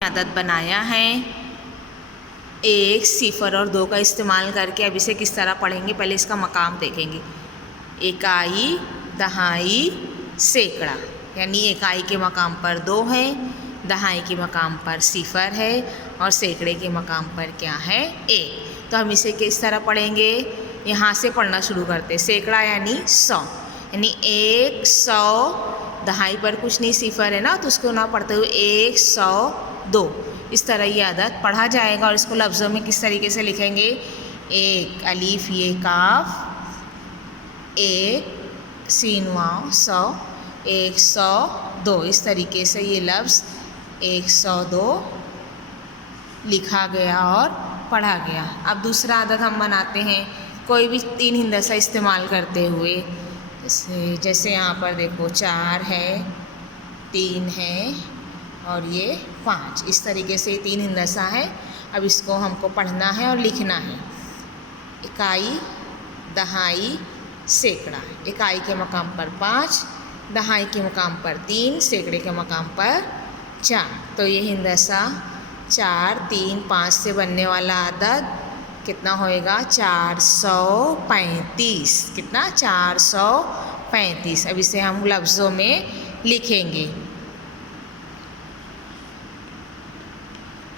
आदत बनाया है 1, 0 और 2 का इस्तेमाल करके। अब इसे किस तरह पढ़ेंगे, पहले इसका मकाम देखेंगे। इकाई, दहाई, सैकड़ा, यानी इकाई के मकाम पर 2 है, दहाई के मकाम पर 0 है और सैकड़े के मकाम पर क्या है 1। तो हम इसे किस तरह पढ़ेंगे, यहाँ से पढ़ना शुरू करते। सैकड़ा यानी 100, यानी 1, 100, दहाई पर कुछ नहीं 0 है ना, तो उसको ना पढ़ते हुए 1, 100, 2, इस तरह ये आदत पढ़ा जाएगा। और इसको लफ्ज़ों में किस तरीके से लिखेंगे, 1 अलीफ ये काफ, 1 सीन वाव 100, 102, इस तरीके से ये लफ्ज़ 102 लिखा गया और पढ़ा गया। अब दूसरा आदत हम बनाते हैं, कोई भी 3 हिंदसा इस्तेमाल करते हुए। जैसे यहाँ पर देखो 4 है, 3 है और ये 5, इस तरीके से 3 हिंदसा है। अब इसको हमको पढ़ना है और लिखना है। इकाई, दहाई, सैकड़ा। इकाई के मकाम पर 5, दहाई के मकाम पर 3, सैकड़े के मकाम पर 4। तो ये हिंदसा 4, 3, 5 से बनने वाला आदत कितना होएगा, 435। कितना, 435। अब इसे हम लफ्ज़ों में लिखेंगे।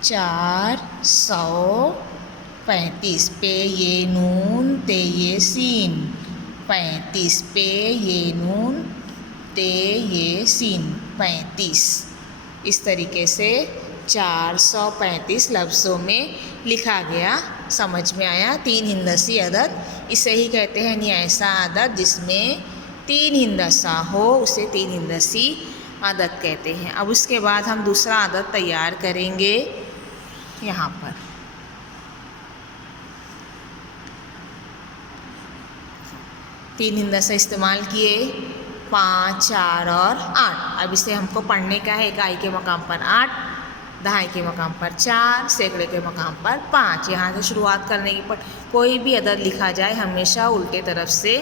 435, पे ये नून ते ये सीन, 35, पे ये नून ते ये सीन, 35। इस तरीके से 435 लफ्ज़ों में लिखा गया। समझ में आया। 3 हिंदसी आदत इसे ही कहते हैं, यानी ऐसा आदत जिसमें 3 हिंदसा हो उसे 3 हिंदसी आदत कहते हैं। अब उसके बाद हम दूसरा आदत तैयार करेंगे। यहाँ पर 3 हिंदसा इस्तेमाल किए, 5, 4 और 8। अब इसे हमको पढ़ने का है। इकाई के मकाम पर 8, दहाई के मकाम पर 4, सैकड़े के मकाम पर 5। यहाँ से शुरुआत करने की कोई भी अदद लिखा जाए हमेशा उल्टे तरफ से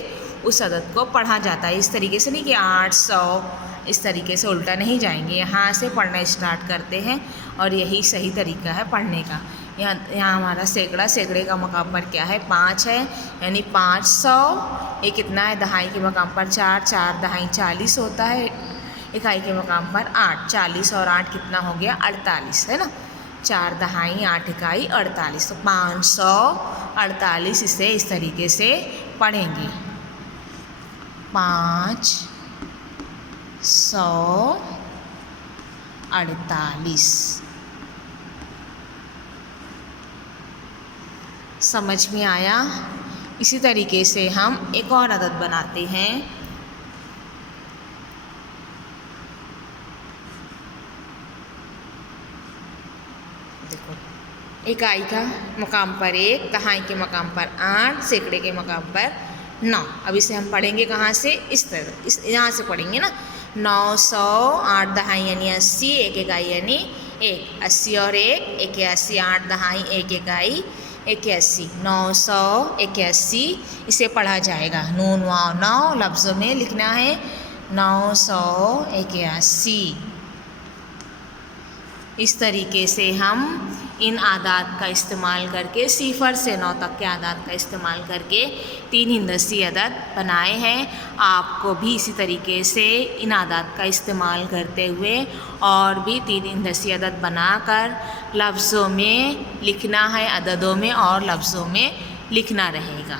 उस अदद को पढ़ा जाता है। इस तरीके से नहीं कि 800, इस तरीके से उल्टा नहीं जाएंगे। यहाँ से पढ़ना स्टार्ट करते हैं और यही सही तरीका है पढ़ने का। यहाँ हमारा सैकड़ा, सैकड़े का मकाम पर क्या है 5 है, यानी 500। ये कितना है, दहाई के मकाम पर 4, 4 दहाई 40 होता है। इकाई के मकाम पर 8, 40 और 8 कितना हो गया 48, है ना। 4 दहाई 8 इकाई 48, तो 548। इसे इस तरीके से पढ़ेंगे, 548। समझ में आया। इसी तरीके से हम एक और आदत बनाते हैं। देखो, इकाई का मकाम पर 1, दहाई के मकाम पर 8, सैकड़े के मकाम पर 9। अब इसे हम पढ़ेंगे कहाँ से, इस तरह, इस यहाँ से पढ़ेंगे ना। 900, 8 दहाई यानी 80, 1 इकाई यानी 1, 80 और 1, 81, 8 दहाई 1 इकाई 81, 981। इसे पढ़ा जाएगा। नून वाव 9 लफ्ज़ों में लिखना है, 981। इस तरीके से हम इन आदात का इस्तेमाल करके 0 से 9 तक के आदात का इस्तेमाल करके 3 हिंदसी आदत बनाए हैं। आपको भी इसी तरीके से इन आदात का इस्तेमाल करते हुए और भी 3 हिंदसी आदत बनाकर लफ्ज़ों में लिखना है, अददों में और लफ्ज़ों में लिखना रहेगा।